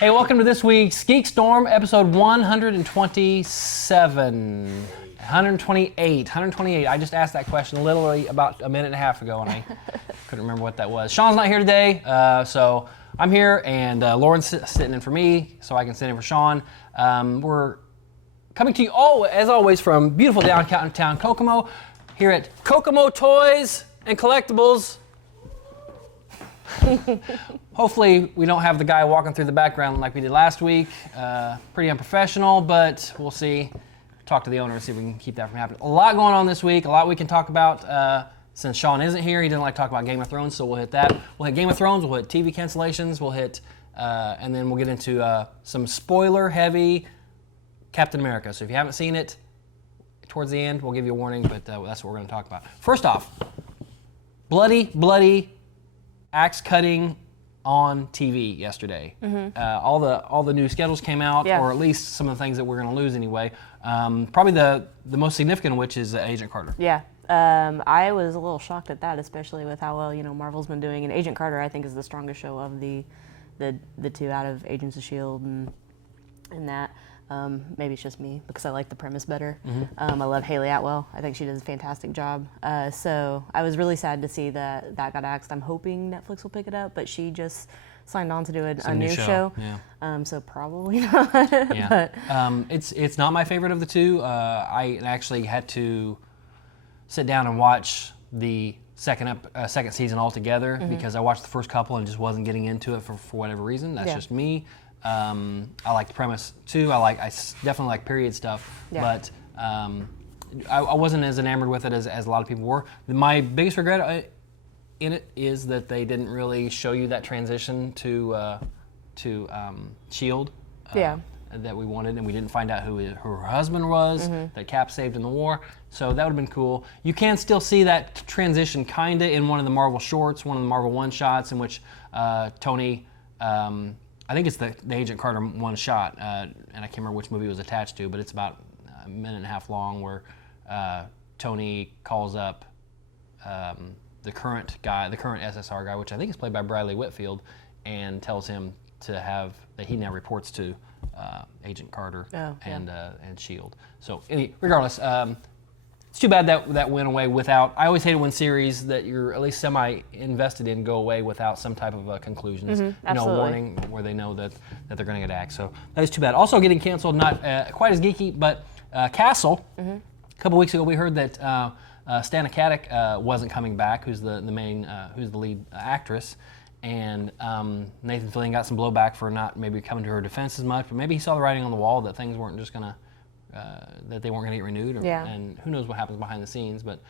Hey, welcome to this week's GeekStorm, episode 127. 128. I just asked that question literally about a minute and a half ago, and I couldn't remember what that was. Sean's not here today, so I'm here, and Lauren's sitting in for me, so I can sit in for Sean. We're coming to you, as always, from beautiful downtown Kokomo, here at Kokomo Toys and Collectibles. Hopefully we don't have the guy walking through the background like we did last week. Pretty unprofessional, but we'll see. Talk to the owner and see if we can keep that from happening. A lot going on this week, a lot we can talk about. Since Sean isn't here, he doesn't like to talk about Game of Thrones, so we'll hit that. We'll hit Game of Thrones, we'll hit TV cancellations, we'll hit, and then we'll get into some spoiler-heavy Captain America. So if you haven't seen it, towards the end, we'll give you a warning, but that's what we're going to talk about. First off, bloody axe cutting on TV yesterday. Mm-hmm. All the new schedules came out, or at least some of the things that we're going to lose anyway. Probably the most significant of which is Agent Carter. Yeah, I was a little shocked at that, especially with how well Marvel's been doing. And Agent Carter, I think, is the strongest show of the two out of Agents of S.H.I.E.L.D. and that. Maybe it's just me because I like the premise better. Mm-hmm. I love Haley Atwell. I think she does a fantastic job. So I was really sad to see that got axed. I'm hoping Netflix will pick it up, but she just signed on to do a new show. Yeah. So probably not. Yeah. But it's not my favorite of the two. I actually had to sit down and watch the second season altogether, mm-hmm. because I watched the first couple and just wasn't getting into it for whatever reason. That's just me. I like the premise too. I definitely like period stuff, but I wasn't as enamored with it as a lot of people were. My biggest regret in it is that they didn't really show you that transition to S.H.I.E.L.D. That we wanted, and we didn't find out who her husband was, mm-hmm. that Cap saved in the war. So that would have been cool. You can still see that transition kinda in one of the Marvel shorts, one of the Marvel one-shots in which Tony, I think it's the Agent Carter one shot, and I can't remember which movie it was attached to, but it's about a minute and a half long, where Tony calls up the current SSR guy, which I think is played by Bradley Whitfield, and tells him that he now reports to Agent Carter and S.H.I.E.L.D. So regardless, it's too bad that went away without. I always hate it when series that you're at least semi-invested in go away without some type of conclusions. Mm-hmm, warning where they know that they're going to get axed. So that is too bad. Also getting canceled, not quite as geeky, but Castle. Mm-hmm. A couple weeks ago we heard that Stana Katic wasn't coming back, who's the lead actress. And Nathan Fillion got some blowback for not maybe coming to her defense as much, but maybe he saw the writing on the wall that things weren't just going to, that they weren't going to get renewed, and who knows what happens behind the scenes. But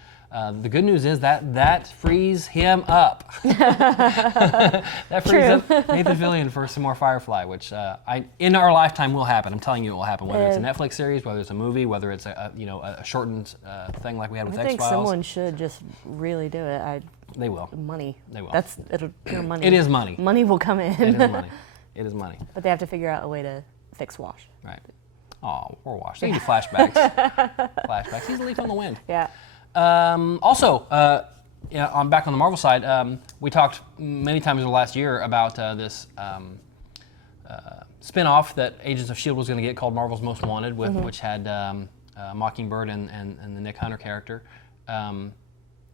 the good news is that frees him up. That frees up Nathan Fillion for some more Firefly, which in our lifetime will happen. I'm telling you it will happen, whether it's a Netflix series, whether it's a movie, whether it's a shortened thing like we had with X-Files. I think someone should just really do it. They will. Money. They will. It'll pure money. It is money. Money will come in. It is money. But they have to figure out a way to fix Wash. Right. Oh, poor Wash. They can do flashbacks. Flashbacks. He's a leaf on the wind. Yeah. Also, I'm back on the Marvel side. We talked many times over the last year about this spin-off that Agents of S.H.I.E.L.D. was going to get called Marvel's Most Wanted, which had Mockingbird and the Nick Hunter character.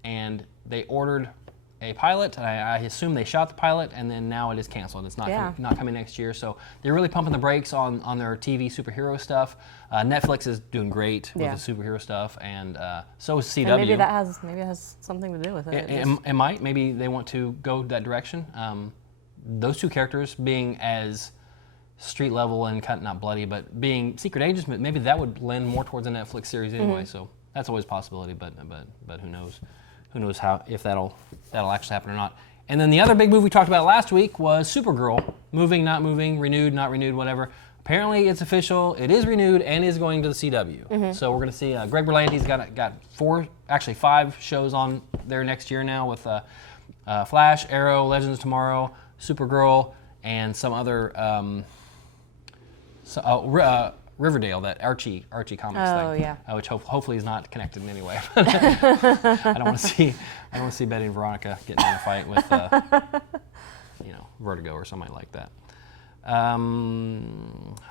And they ordered a pilot, and I assume they shot the pilot, and then now it is canceled. It's not coming next year, so they're really pumping the brakes on their TV superhero stuff. Netflix is doing great with the superhero stuff, and so is CW. And maybe that has something to do with it. It might. Maybe they want to go that direction. Those two characters being as street level and kind of not bloody, but being secret agents, maybe that would lend more towards a Netflix series anyway. So that's always a possibility, but who knows? Who knows if that'll actually happen or not. And then the other big move we talked about last week was Supergirl, moving, not moving, renewed, not renewed, whatever. apparently it's official. It is renewed and is going to the CW. So we're going to see Greg Berlanti's got 5 shows on there next year now with Flash, Arrow, Legends of Tomorrow, Supergirl, and some other Riverdale, that Archie comics thing. Oh yeah. Which hopefully is not connected in any way. I don't want to see Betty and Veronica getting in a fight with Vertigo or somebody like that. I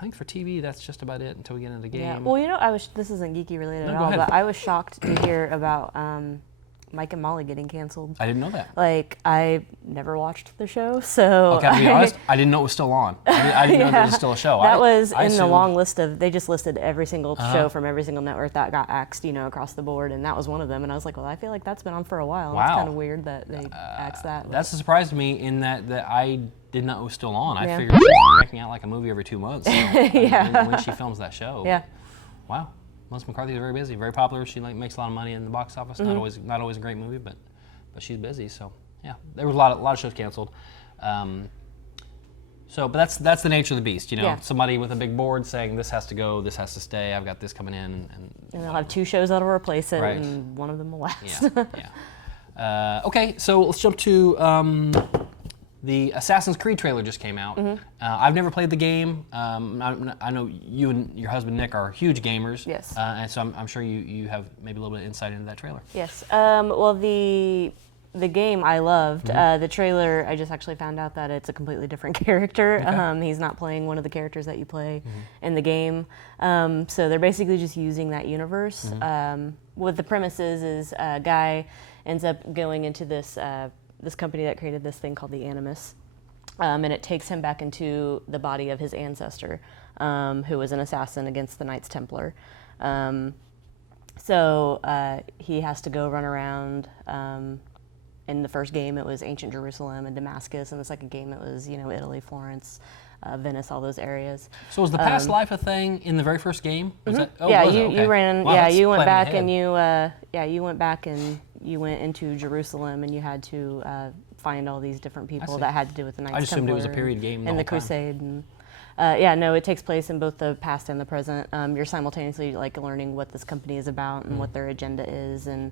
think for TV that's just about it until we get into the game. Yeah. Well, this isn't geeky related at go all, ahead. but I was shocked to hear about Mike and Molly getting canceled. I didn't know that. Like, I never watched the show, so... Okay, I'll be honest, I didn't know it was still on. I didn't know there was still a show. That was I in the assumed- long list of... They just listed every single show from every single network that got axed, across the board, and that was one of them. And I was like, well, I feel like that's been on for a while. Wow. It's kind of weird that they axed that. That's a surprise to me in that I did not know it was still on. I Yeah. figured she was cranking out like a movie every 2 months. So, Yeah. when she films that show. Yeah. Wow. Melissa McCarthy is very busy, very popular. She makes a lot of money in the box office. Not always a great movie, but she's busy. So yeah, there was a lot of shows canceled. But that's the nature of the beast. Yeah. Somebody with a big board saying this has to go, this has to stay. I've got this coming in, And they'll have 2 shows that'll replace it, Right. and one of them will last. yeah. Okay, so let's jump to the Assassin's Creed trailer just came out. I've never played the game. I know you and your husband Nick are huge gamers. Yes. And so I'm sure you have maybe a little bit of insight into that trailer. Yes. Well, the game I loved. The trailer, I just actually found out that it's a completely different character. Okay. He's not playing one of the characters that you play in the game. So they're basically just using that universe. What the premise is a guy ends up going into this company that created this thing called the Animus. And it takes him back into the body of his ancestor, who was an assassin against the Knights Templar. So he has to go run around. In the first game, it was ancient Jerusalem and Damascus. In the second game, it was Italy, Florence, Venice, all those areas. So was the past life a thing in the very first game? Was that, Yeah, was it? you Okay. ran. Wow, Yeah, that's you went planning back ahead. and you went back and you went into Jerusalem and you had to find all these different people see. that had to do with the Knights I just assumed it was a Templar period game the and whole the time. Crusade. And no, it takes place in both the past and the present. You're simultaneously learning what this company is about and what their agenda is, and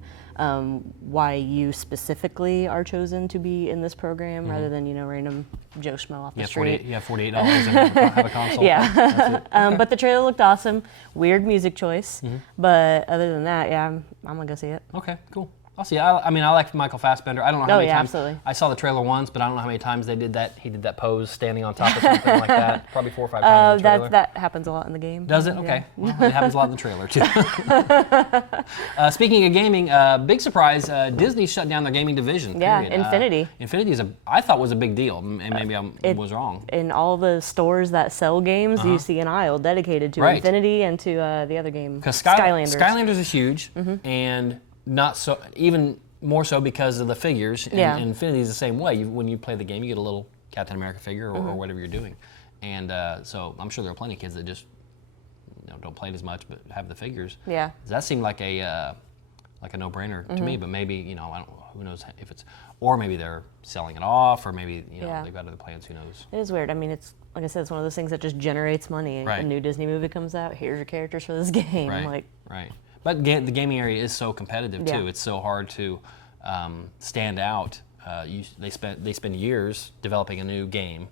why you specifically are chosen to be in this program rather than random Joe Schmo off the street. You have $48 and have a console. Yeah. That's it. But the trailer looked awesome. Weird music choice, but other than that, yeah, I'm gonna go see it. Okay, cool. I'll see. I mean, I like Michael Fassbender. I don't know how many times. Absolutely. I saw the trailer once, but I don't know how many times they did that. He did that pose standing on top of something like that. Probably 4 or 5 times in the trailer. That happens a lot in the game. Does it? Okay. Yeah. Well, it happens a lot in the trailer, too. Speaking of gaming, big surprise, Disney shut down their gaming division. Yeah, period. Infinity. Infinity I thought was a big deal, and maybe I was wrong. In all the stores that sell games, you see an aisle dedicated to Right. Infinity and to the other game, Because Skylanders. Skylanders is huge, and not so even more so because of the figures. And, Yeah. and Infinity is the same way. When you play the game, you get a little Captain America figure or whatever you're doing, and so I'm sure there are plenty of kids that just don't play it as much, but have the figures. Yeah. That seemed like a no-brainer to me, but maybe I don't. Who knows if it's, or maybe they're selling it off, or maybe Yeah. they've got other plans. Who knows? It is weird. I mean, it's like I said, it's one of those things that just generates money. Right. A new Disney movie comes out. Here's your characters for this game. Right. Right. But the gaming area is so competitive too. Yeah. It's so hard to stand out. They spend years developing a new game,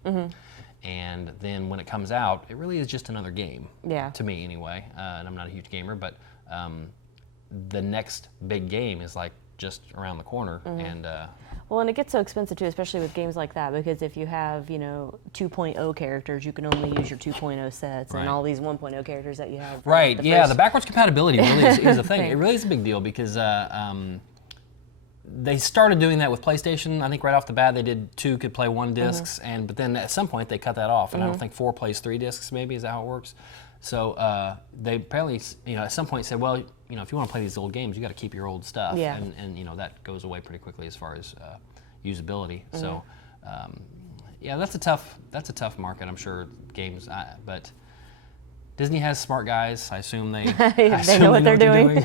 and then when it comes out, it really is just another game. Yeah. To me, anyway. And I'm not a huge gamer, but the next big game is like just around the corner, and. Well, and it gets so expensive too, especially with games like that, because if you have 2.0 characters, you can only use your 2.0 sets, Right. and all these 1.0 characters that you have. Right. Yeah. The backwards compatibility really is a thing. Thing. It really is a big deal because they started doing that with PlayStation. I think right off the bat they did 2 could play 1 discs, but then at some point they cut that off, and I don't think 4 plays 3 discs. Maybe is that how it works? So they apparently at some point said, well, if you want to play these old games, you got to keep your old stuff, Yeah. and that goes away pretty quickly as far as usability. So yeah, that's a tough market. I'm sure games, but. Disney has smart guys. I assume they know what they're doing.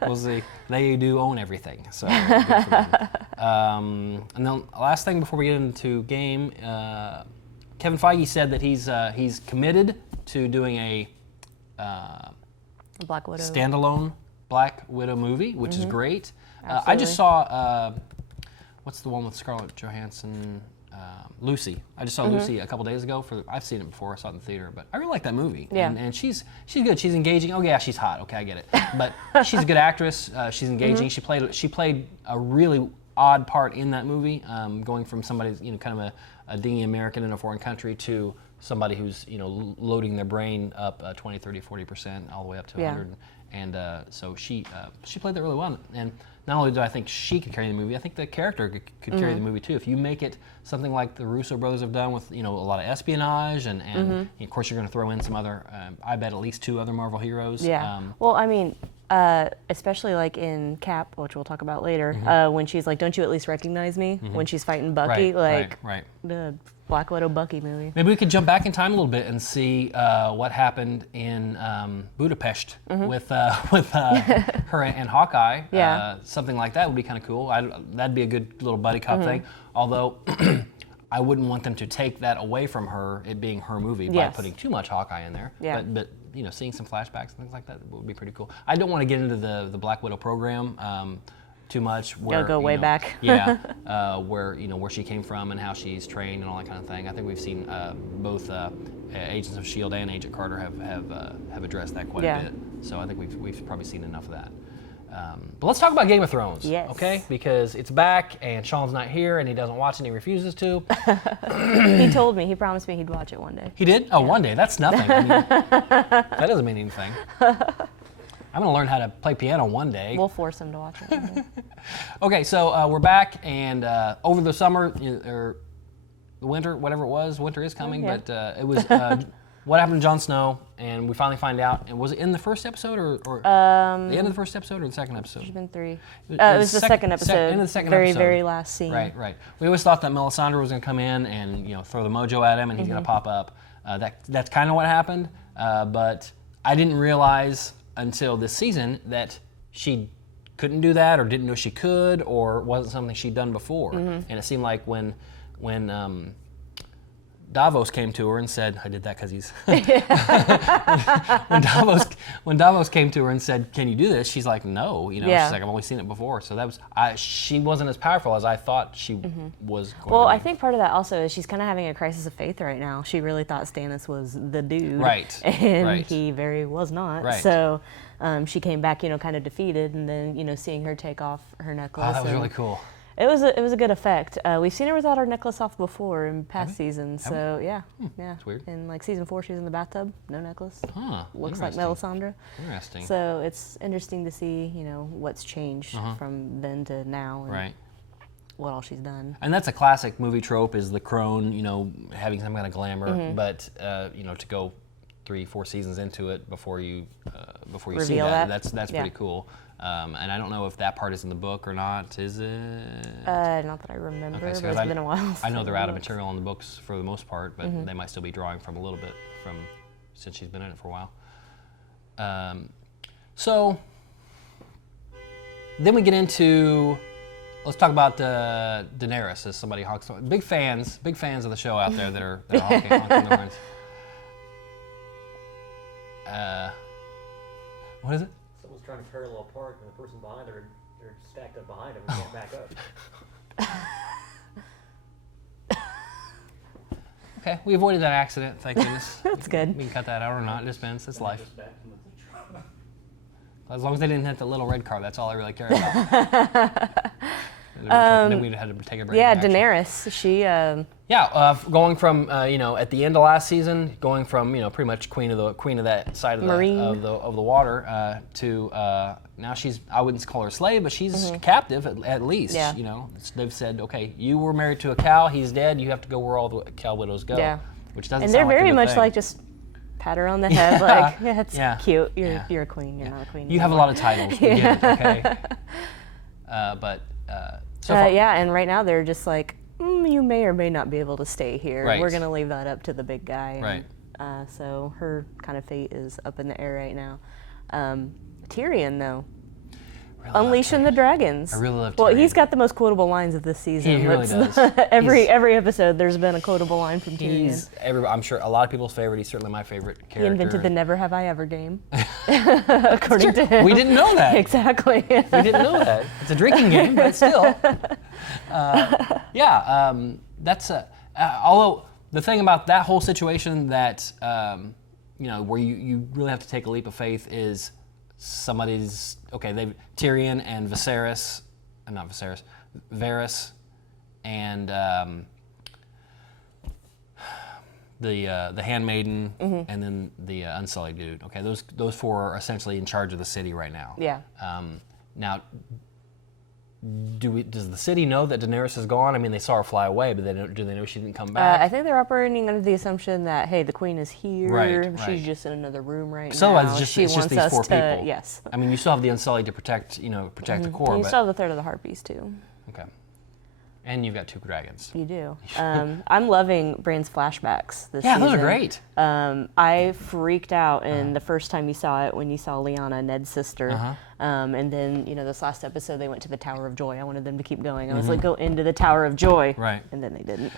We'll see. They do own everything, so good for them. And then last thing before we get into game, Kevin Feige said that he's committed to doing a Black Widow. standalone Black Widow movie, which is great. I Absolutely. just saw what's the one with Scarlett Johansson? Lucy. I just saw Lucy a couple days ago. I've seen it before. I saw it in the theater, but I really like that movie. Yeah. And she's good. She's engaging. Oh yeah, she's hot. Okay, I get it. But she's a good actress. She's engaging. She played a really odd part in that movie, going from somebody kind of a dingy American in a foreign country to somebody who's loading their brain up 20, 30, 40% all the way up to 100. And so she played that really well. And not only do I think she could carry the movie, I think the character could carry the movie too. If you make it something like the Russo brothers have done with a lot of espionage, and of course you're going to throw in some other, I bet at least 2 other Marvel heroes. Yeah. Well, I mean, especially like in Cap, which we'll talk about later, when she's like, "Don't you at least recognize me?" When she's fighting Bucky, right. the Black Widow Bucky movie. Maybe we could jump back in time a little bit and see what happened in Budapest with her and Hawkeye. Yeah. Something like that would be kind of cool. That'd be a good little buddy cop thing. Although I wouldn't want them to take that away from her, it being her movie, by putting too much Hawkeye in there. Yeah. But seeing some flashbacks and things like that would be pretty cool. I don't want to get into the Black Widow program too much. Where Go way back. where she came from and how she's trained and all that kind of thing. I think we've seen both Agents of S.H.I.E.L.D. and Agent Carter have addressed that quite a bit. So I think we've probably seen enough of that. But let's talk about Game of Thrones, okay? Because it's back and Sean's not here and he doesn't watch and he refuses to. He told me, he promised me he'd watch it one day. He did? Oh, one day. That's nothing. I mean, that doesn't mean anything. I'm going to learn how to play piano one day. We'll force him to watch it one day. Okay, so we're back, and over the summer, or the winter, whatever it was, winter is coming, but it was what happened to Jon Snow, and we finally find out. And was it in the first episode, or the end of the first episode, or the second episode? There's been 3. It was the second episode. End of the second very, episode. very last scene. Right. We always thought that Melisandre was going to come in and throw the mojo at him, and he's going to pop up. That's kind of what happened, but I didn't realize until this season that she couldn't do that, or didn't know she could, or wasn't something she'd done before. And it seemed like when Davos came to her and said, I did that because he's when Davos came to her and said, can you do this? She's like, no, she's like, I've only seen it before. So that was she wasn't as powerful as I thought she was going Well, to be. I think part of that also is she's kind of having a crisis of faith right now. She really thought Stannis was the dude. Right. And he very was not. Right. So she came back, kind of defeated, and then, seeing her take off her necklace. Oh, that was really cool. It was a good effect. We've seen her without her necklace off before in past seasons, so yeah. That's weird. In like season 4, she's in the bathtub, no necklace. Huh. Looks like Interesting. Melisandre. Interesting. So it's interesting to see, what's changed from then to now, and Right. what all she's done. And that's a classic movie trope, is the crone, having some kind of glamour, but to go 3-4 seasons into it before you see Reveal that, that? that's pretty cool. And I don't know if that part is in the book or not. Is it? Not that I remember, Okay, so but it's been a while. I know they're out of since material in the books for the most part, but they might still be drawing from a little bit since she's been in it for a while. So then we get into, let's talk about Daenerys, as somebody honks. Big fans of the show out there that are honking their horns. What is it? Someone's trying to parallel park, and the person behind her, they're stacked up behind them and can't back up. Okay, we avoided that accident, thank goodness. That's good. We can cut that out or not, it just depends, it's life. Just back from the truck. As long as they didn't hit the little red car, that's all I really care about. Then we'd have to take a break. Yeah, actually. Daenerys, she... going from at the end of last season, going from pretty much queen of that side of the water to now she's, I wouldn't call her a slave, but she's captive at least. Yeah. They've said, okay, you were married to a cow, he's dead, you have to go where all the cow widows go. Yeah. Which doesn't. And they're sound like a very good much thing. like just pat her on the head, like, yeah, it's cute. Yeah. You're a queen. You're not a queen. You have a lot of titles. We get it, okay. But so far, Yeah, and right now they're just like, you may or may not be able to stay here. Right. We're gonna leave that up to the big guy. Right. And, so her kind of fate is up in the air right now. Tyrion, though. Unleashing the Dragons. I really love Well, Tyrion. he's got the most quotable lines of this season. He really does. Every episode, there's been a quotable line from Tyrion. I'm sure a lot of people's favorite. He's certainly my favorite character. He invented the Never Have I Ever game, according to him. We didn't know that. Exactly. We didn't know that. It's a drinking game, but still. That's although the thing about that whole situation that where you really have to take a leap of faith is Tyrion and Varys and the handmaiden and then the Unsullied dude. Okay, those four are essentially in charge of the city right now. Yeah. Now, does the city know that Daenerys is gone? I mean, they saw her fly away, but do they know she didn't come back? I think they're operating under the assumption that, hey, the queen is here. Right. She's just in another room right So now. otherwise, it's just these four people. Yes. I mean, you still have the Unsullied to protect the core. And you but, still have the third of the Harpies, too. Okay. And you've got 2 dragons. You do. I'm loving Bran's flashbacks this season. Yeah, those are great. I freaked out the first time you saw it when you saw Lyanna, Ned's sister. And then, this last episode, they went to the Tower of Joy. I wanted them to keep going. I was like, go into the Tower of Joy. Right. And then they didn't.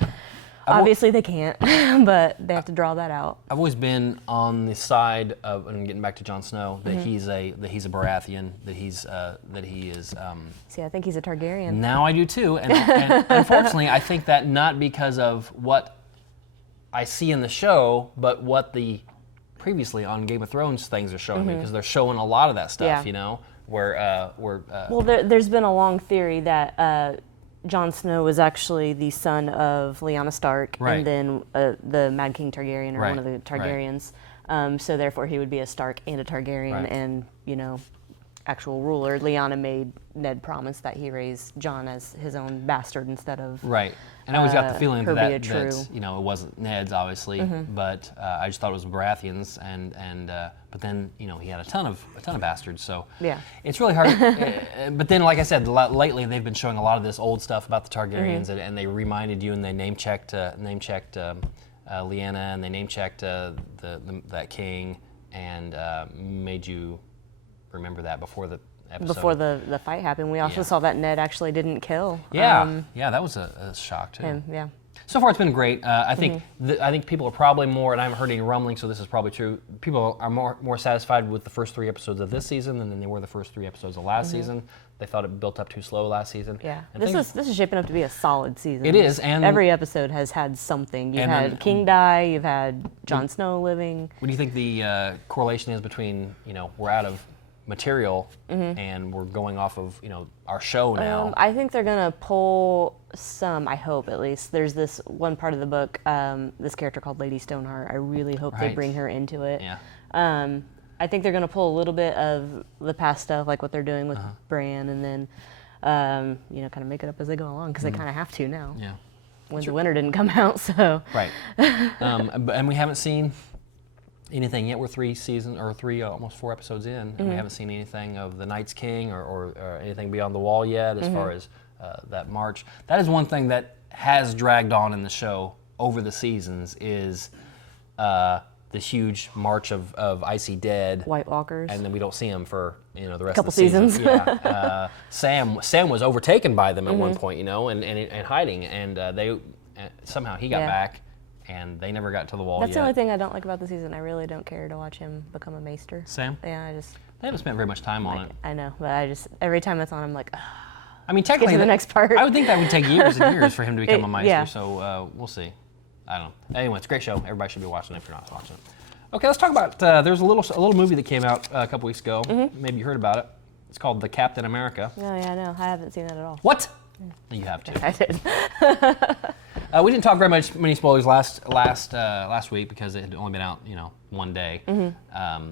Obviously, they can't, but they have to draw that out. I've always been on the side of, and getting back to Jon Snow, that he's a Baratheon, that he is. See, I think he's a Targaryen. Now I do too, and unfortunately, I think that not because of what I see in the show, but what the previously on Game of Thrones things are showing me, because they're showing a lot of that stuff, where. Well, there's been a long theory that Jon Snow was actually the son of Lyanna Stark, right. and then the Mad King Targaryen, or right. one of the Targaryens. Right. So therefore, he would be a Stark and a Targaryen, right. and actual ruler. Lyanna made Ned promise that he raised Jon as his own bastard instead of right. And I always got the feeling that it wasn't Ned's, obviously, but I just thought it was Baratheons, and but then he had a ton of bastards, so yeah, it's really hard. But then, like I said, lately they've been showing a lot of this old stuff about the Targaryens, and they reminded you, and they name checked Lyanna, and they name checked that king, and made you remember that before the episode. Before the fight happened. We also saw that Ned actually didn't kill. Yeah, that was a shock too. Him, yeah. So far, it's been great. I think people are probably more, and I haven't heard any rumbling, so this is probably true. People are more satisfied with the first 3 episodes of this season than they were the first 3 episodes of last season. They thought it built up too slow last season. Yeah, this is shaping up to be a solid season. It is, and every episode has had something. You've had King die. You've had Jon Snow living. What do you think the correlation is between we're out of material and we're going off of our show now? I think they're gonna pull some. I hope, at least. There's this one part of the book, this character called Lady Stoneheart. I really hope they bring her into it. Yeah. I think they're gonna pull a little bit of the past stuff, like what they're doing with Bran, and then kind of make it up as they go along, because they kind of have to now. Yeah. Winds of Winter didn't come out, so. Right. And we haven't seen anything yet. We're almost 4 episodes in, and we haven't seen anything of the Night's King or anything beyond the wall yet, as far as that march. That is one thing that has dragged on in the show over the seasons, is this huge march of icy dead White Walkers. and then we don't see them for the rest Couple of the season. seasons. Yeah. Sam was overtaken by them at one point, and hiding, and they somehow he got back. And they never got to the wall That's yet. the only thing I don't like about the season. I really don't care to watch him become a maester. Sam? Yeah, They haven't spent very much time on it. I know, but every time it's on, I'm like, I mean, technically, get to the next part. I would think that would take years and years for him to become a maester, so we'll see. I don't know. Anyway, it's a great show. Everybody should be watching it if you're not watching it. Okay, let's talk about, there's a little movie that came out a couple weeks ago. Maybe you heard about it. It's called The Captain America. Oh, yeah, no, I haven't seen that at all. What? You have to. I did. We didn't talk very many spoilers last week because it had only been out, one day.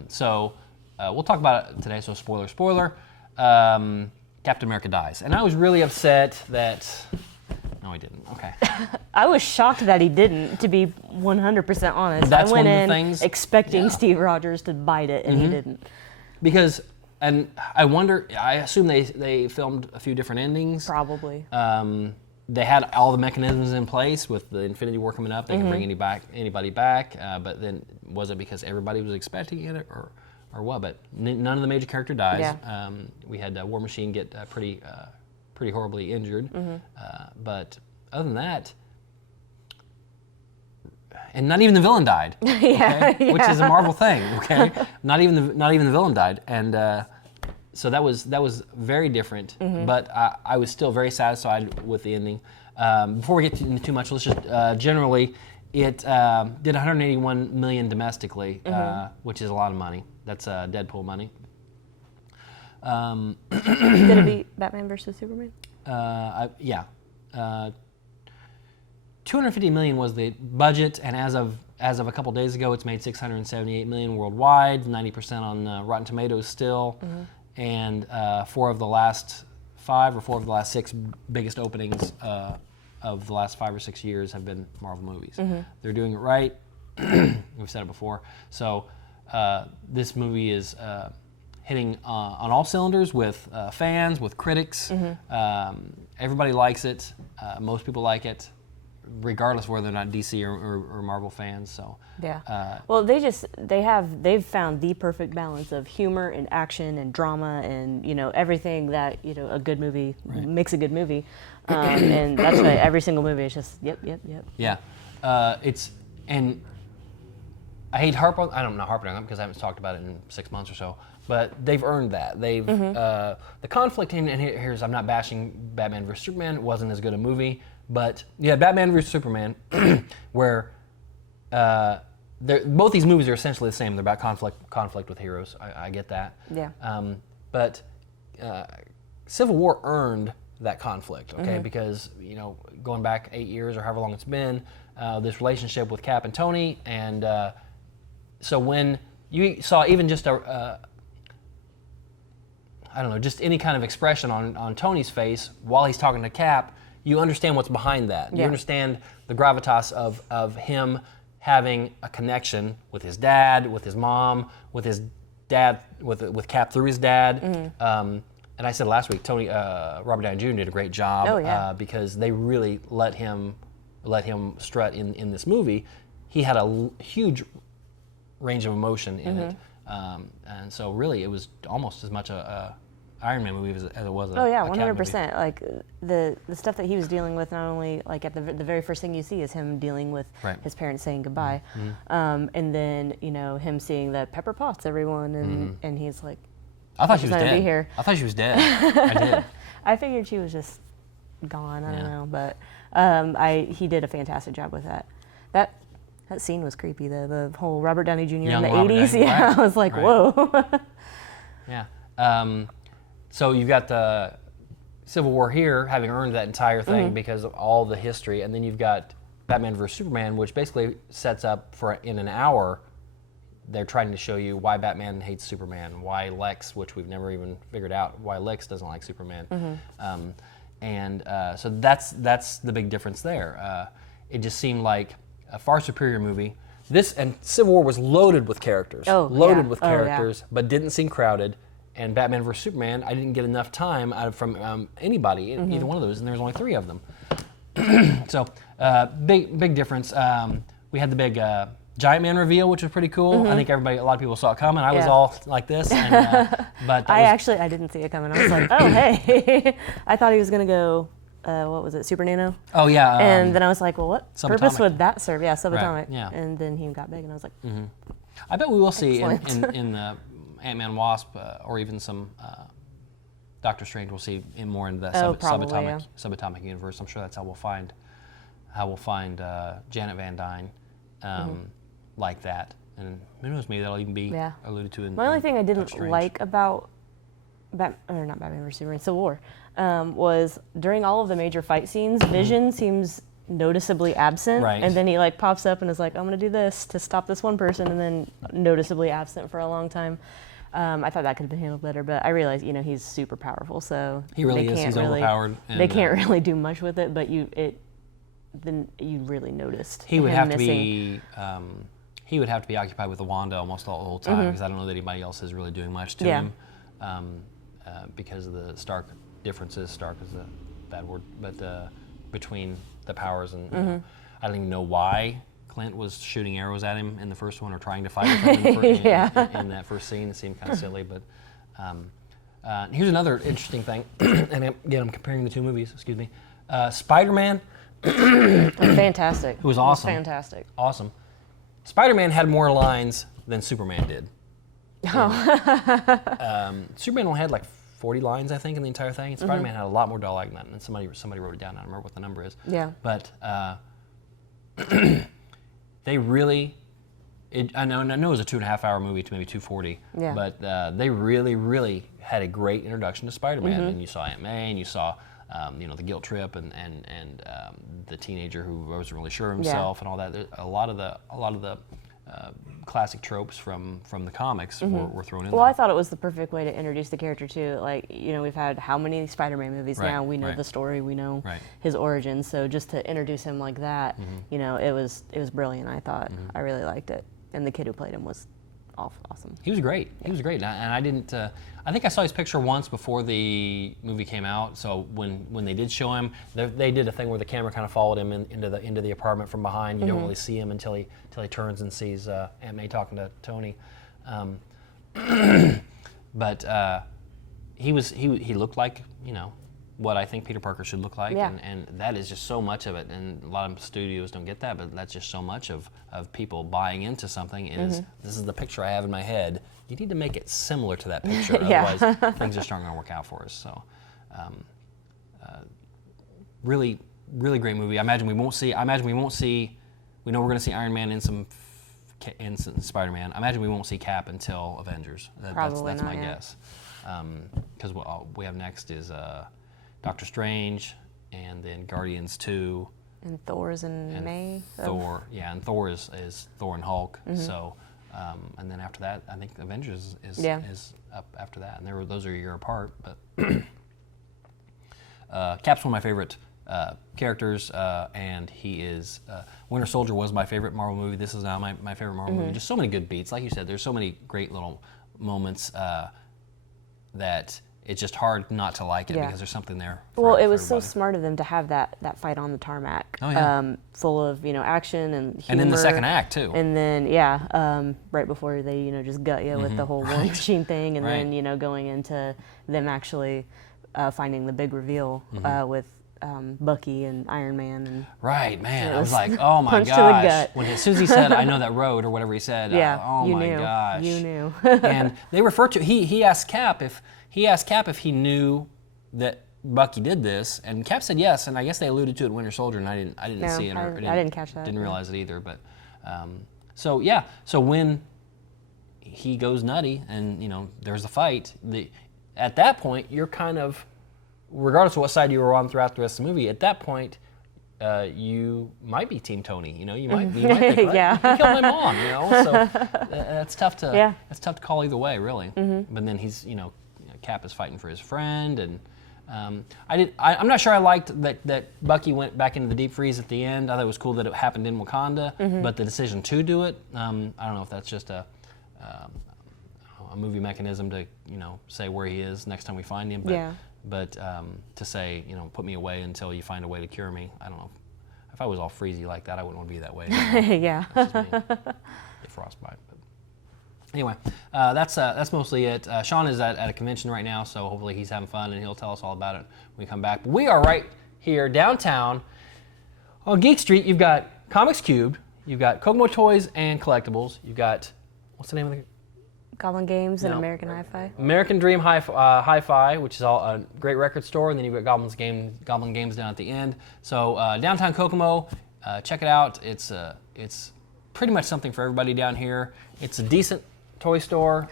So we'll talk about it today. So spoiler. Captain America dies, and I was really upset that. No, he didn't. Okay. I was shocked that he didn't. To be 100% honest, That's I went one of the in things- expecting yeah. Steve Rogers to bite it, and he didn't. Because, and I assume they filmed a few different endings. Probably. They had all the mechanisms in place with the Infinity War coming up. They can bring anybody back. But then, was it because everybody was expecting it, or what, but none of the major character dies. Yeah. We had War Machine get pretty horribly injured, but other than that, and not even the villain died, okay? Which is a Marvel thing, okay? Not even the villain died, and so that was very different. But I was still very satisfied with the ending. Before we get into too much, let's just generally, it did 181 million domestically, which is a lot of money. That's Deadpool money. Did it beat Batman versus Superman? Yeah. 250 million was the budget, and as of a couple days ago, it's made 678 million worldwide, 90% on Rotten Tomatoes still, and four of the last six biggest openings of the last 5 or 6 years have been Marvel movies. They're doing it right. We've said it before. So this movie is hitting on all cylinders with fans, with critics. Everybody likes it. Most people like it, regardless of whether they're not DC or Marvel fans. So yeah. Well, they've found the perfect balance of humor and action and drama and everything that a good movie makes a good movie, and that's why every single movie is just yep. Yeah, and I hate I'm not harping on them because I haven't talked about it in 6 months or so. But they've earned that. They've the conflict, and here's I'm not bashing Batman vs Superman. It wasn't as good a movie, but yeah, Batman vs Superman, where both these movies are essentially the same. They're about conflict with heroes. I get that. Yeah. But Civil War earned that conflict, okay? Because going back 8 years or however long it's been, this relationship with Cap and Tony, and so when you saw even just just any kind of expression on Tony's face while he's talking to Cap, you understand what's behind that. You understand the gravitas of him having a connection with his dad, with his mom, with his dad, with Cap through his dad. And I said last week, Robert Downey Jr. did a great job because they really let him strut in this movie. He had a huge range of emotion in it. And so really it was almost as much a Iron Man movie as it was a Cap 100%. Like the stuff that he was dealing with, not only like at the very first thing you see is him dealing with his parents saying goodbye, and then him seeing the Pepper Potts everyone, and he's like, I thought she was gonna dead. be here. I thought she was dead. I did. I figured she was just gone. I don't know, but he did a fantastic job with that. That scene was creepy. The whole Robert Downey Jr. in the '80s. Yeah, I was like, whoa. Yeah. So you've got the Civil War here, having earned that entire thing because of all the history, and then you've got Batman vs Superman, which basically sets up for in an hour. They're trying to show you why Batman hates Superman, why Lex, which we've never even figured out, why Lex doesn't like Superman, so that's the big difference there. It just seemed like a far superior movie. This and Civil War was loaded with characters, but didn't seem crowded. And Batman vs Superman, I didn't get enough time from anybody in either one of those, and there was only 3 of them. So big difference. We had the big Giant Man reveal, which was pretty cool. I think a lot of people saw it coming. I was all like this, but I didn't see it coming. I was like, oh hey, I thought he was gonna go. What was it, Super Nano? Oh yeah. And then I was like, well, what purpose would that serve? Yeah, subatomic. Right, yeah. And then he got big, and I was like, I bet we will see in the Ant-Man Wasp or even some Doctor Strange. We'll see more into that subatomic universe. I'm sure that's how we'll find Janet Van Dyne like that. And who knows, maybe that'll even be alluded to in my only thing I didn't like about Batman vs Superman, Civil War, was during all of the major fight scenes, Vision seems noticeably absent, and then he like pops up and is like, I'm gonna do this to stop this one person, and then noticeably absent for a long time. I thought that could have been handled better, but I realized he's super powerful, so he really is. He's overpowered. They can't really do much with it, but you really noticed. He would have to be. He would have to be occupied with the Wanda almost the whole time because I don't know that anybody else is really doing much to him because of the Stark differences. Stark is a bad word, but between the powers and I don't even know why Clint was shooting arrows at him in the first one or trying to fight with him in that first scene. It seemed kind of silly, but here's another interesting thing. And again, I'm comparing the two movies. Excuse me. Spider-Man. Fantastic. It was awesome. Fantastic. Awesome. Spider-Man had more lines than Superman did. Superman only had like 40 lines, I think, in the entire thing. And Spider-Man had a lot more dialogue than that. And somebody wrote it down. I don't remember what the number is. Yeah. But they really, I know it was a 2.5 hour movie to maybe 2:40. Yeah. But they really, really had a great introduction to Spider-Man. And you saw Aunt May, and you saw, the guilt trip, and the teenager who wasn't really sure himself, and all that. A lot of the classic tropes from the comics were thrown in there. Well, I thought it was the perfect way to introduce the character too. Like, we've had how many Spider-Man movies now? We know the story, we know his origins. So just to introduce him like that, it was brilliant. I thought I really liked it, and the kid who played him was awesome. He was great. He was great, and I didn't. I think I saw his picture once before the movie came out. So when they did show him, they did a thing where the camera kind of followed him into the apartment from behind. You don't really see him until he turns and sees Aunt May talking to Tony. But he looked like what I think Peter Parker should look like, and that is just so much of it. And a lot of studios don't get that, but that's just so much of people buying into something is this is the picture I have in my head. You need to make it similar to that picture, otherwise things just aren't going to work out for us. So, really, really great movie. I imagine we won't see. We know we're going to see Iron Man in some Spider-Man. I imagine we won't see Cap until Avengers. That's my guess. Because what we have next is Doctor Strange, and then Guardians 2. And Thor's in May. Thor, and Thor is Thor and Hulk. So, and then after that, I think Avengers is up after that, and those are a year apart. But Cap's one of my favorite characters, and he is. Winter Soldier was my favorite Marvel movie. This is now my favorite Marvel movie. Just so many good beats, like you said. There's so many great little moments that it's just hard not to like it because there's something there. Well, it was so smart of them to have that fight on the tarmac, full of action and humor. And in the second act too. And then right before they just gut you with the whole war machine thing, and then going into them actually finding the big reveal with Bucky and Iron Man. And man, I was like, oh my gosh. To the gut. As soon as he said, I know that road, or whatever he said, oh my gosh. You knew. And they refer to, he asked Cap if he knew that Bucky did this, and Cap said yes, and I guess they alluded to it in Winter Soldier, and I didn't see it. I didn't catch that. Didn't realize it either, but, so when he goes nutty, and, there's a fight, at that point, you're kind of, regardless of what side you were on throughout the rest of the movie, at that point, you might be Team Tony. You might think, he killed my mom. So that's tough to call either way, really. But then he's Cap is fighting for his friend, and I'm not sure I liked that Bucky went back into the deep freeze at the end. I thought it was cool that it happened in Wakanda, but the decision to do it, I don't know if that's just a movie mechanism to say where he is next time we find him. But to say, put me away until you find a way to cure me, I don't know. If I was all freezy like that, I wouldn't want to be that way. That's just me. Get frostbite. But anyway, that's mostly it. Sean is at a convention right now, so hopefully he's having fun, and he'll tell us all about it when we come back. But we are right here downtown on Geek Street. You've got Comics Cubed, you've got Kokomo Toys and Collectibles, you've got, what's the name of the... Goblin Games and American Hi-Fi. American Dream Hi-Fi, which is all a great record store, and then you've got Goblin Games down at the end. So downtown Kokomo, check it out. It's pretty much something for everybody down here. It's a decent toy store,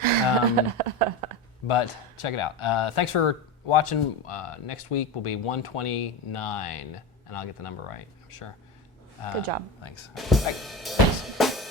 but check it out. Thanks for watching. Next week will be 129, and I'll get the number right, I'm sure. Good job. Thanks. All right. Thanks.